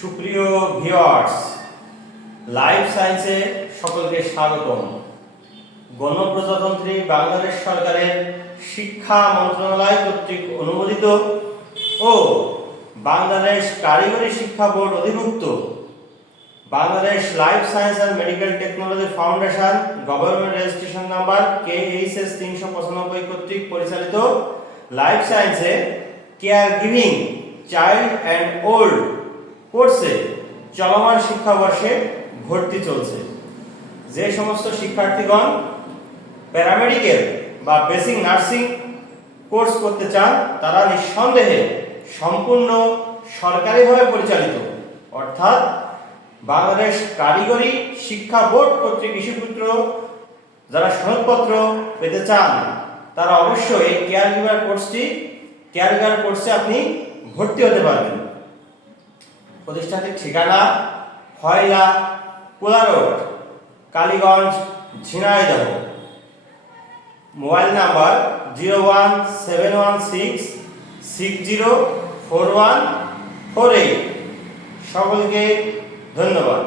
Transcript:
সুপ্রিয় viewers, life সায়েন্সে সকলকে স্বাগতম। গণপ্রজাতন্ত্রী বাংলাদেশ সরকারের শিক্ষা মন্ত্রণালয় কর্তৃক অনুমোদিত ও বাংলাদেশ কারিগরি শিক্ষা বোর্ড অধিভুক্ত Bangladesh life science and medical technology foundation government registration number KHS 395 কর্তৃক পরিচালিত লাইফ সায়েন্সে care giving child and old কোর্সে চলমান শিক্ষাবর্ষে ভর্তি চলছে। যে সমস্ত শিক্ষার্থীগণ প্যারামেডিক্যাল বা বেসিক নার্সিং কোর্স করতে চান তারা নিঃসন্দেহে সম্পূর্ণ সরকারিভাবে পরিচালিত অর্থাৎ বাংলাদেশ কারিগরি শিক্ষা বোর্ড কর্তৃক ইস্যুকৃত যারা সনদপত্র পেতে চান তারা অবশ্যই এই কেয়ার গিভার কোর্সে আপনি ভর্তি হতে পারবেন। প্রতিষ্ঠানটির ঠিকানা হয়লা Kola road, Kaliganj, Jhenaidah. Mobile number 01716604148। সকলকে ধন্যবাদ।